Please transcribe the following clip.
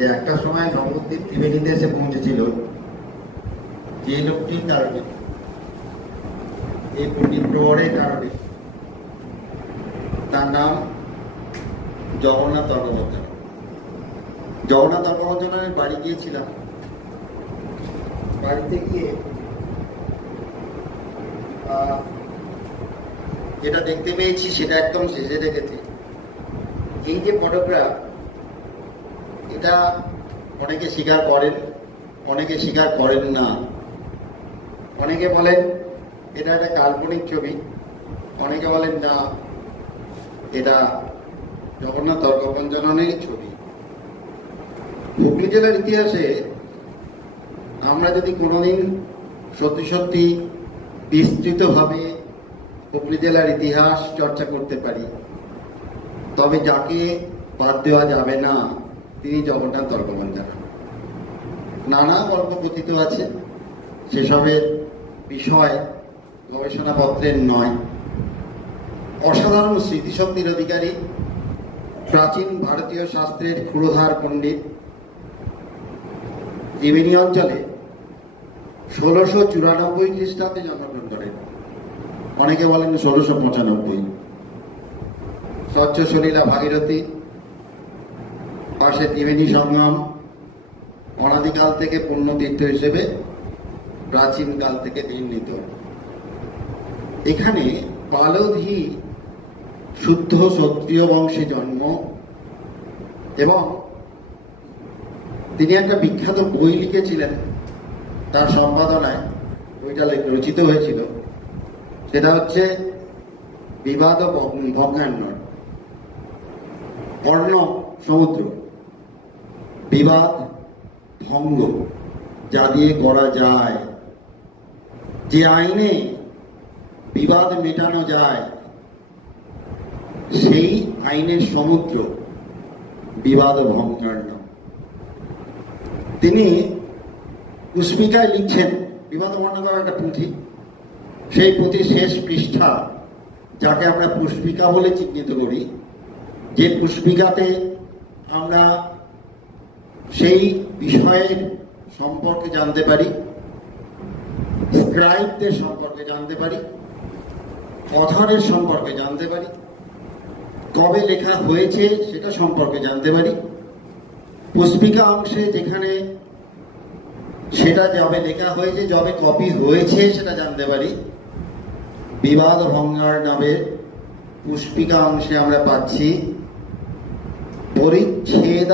যে একটা সময় নবদ্বীপ ত্রিবেণীতে এসে পৌঁছেছিল যে লোকটির কারণে, এই পণ্ডিত প্রহরের কারণে। তার নাম জগন্নাথ তর্কবর্ধন। জগন্নাথ তর্কবর্ধনের বাড়ি গিয়েছিলাম। বাড়িতে গিয়ে যেটা দেখতে পেয়েছি সেটা একদম শেষে রেখেছি। এই যে ফটোগ্রাফ, এটা অনেকে স্বীকার করেন, অনেকে স্বীকার করেন না। অনেকে বলেন এটা একটা কাল্পনিক ছবি, অনেকে বলেন না এটা জগন্নাথ তর্কবর্ধনেরই ছবি। হুগলি জেলার ইতিহাসে আমরা যদি কোনোদিন সত্যি সত্যি বিস্তৃতভাবে হুগলি জেলার ইতিহাস চর্চা করতে পারি, তবে যাকে বাদ দেওয়া যাবে না তিনি জগন্নাথ তর্কবর্ধন। নানা গল্প কথিত আছে, সেসবের বিষয় গবেষণাপত্রের নয়। অসাধারণ স্মৃতিশক্তির অধিকারী, প্রাচীন ভারতীয় শাস্ত্রের ক্ষুরধার পণ্ডিত। ত্রিবেণী অঞ্চলে 1694 খ্রিস্টাব্দে জন্মগ্রহণ করেন, অনেকে বলেন 1695। স্বচ্ছ সলিলা ভাগীরথী, পাশে ত্রিবেণী সঙ্গম, অনাদিকাল থেকে পুণ্যতীর্থ হিসেবে প্রাচীনকাল থেকে নির্ণীত। এখানে পালধি শুদ্ধ ক্ষত্রিয় বংশে জন্ম, এবং তিনি একটা বিখ্যাত বই লিখেছিলেন, তার সম্পাদনায় বইটা রচিত হয়েছিল। সেটা হচ্ছে বিবাদ ভগ্নান্বর, অর্ণব সমুদ্র, বিবাদ ভঙ্গ যা দিয়ে করা যায়, যে আইনে বিবাদ মেটানো যায়, সেই আইনের সমুদ্র বিবাদ ভঙ্গার্ণ। তিনি পুষ্পিকায় লিখছেন, বিবাদ বর্ণনার একটা পুঁথি, সেই পুঁথির শেষ পৃষ্ঠা, যাকে আমরা পুষ্পিকা বলে চিহ্নিত করি, যে পুষ্পিকাতে আমরা সেই বিষয়ের সম্পর্কে জানতে পারি, স্ক্রাইবদের সম্পর্কে জানতে পারি, অথরের সম্পর্কে জানতে পারি, কবে লেখা হয়েছে সেটা সম্পর্কে জানতে পারি। পুষ্পিকা অংশে যেখানে সেটা যবে লেখা হয়েছে, যবে কপি হয়েছে সেটা জানতে পারি। বিবাদ ভঙ্গার নামে পুষ্পিকা অংশে আমরা পাচ্ছি পরিচ্ছেদ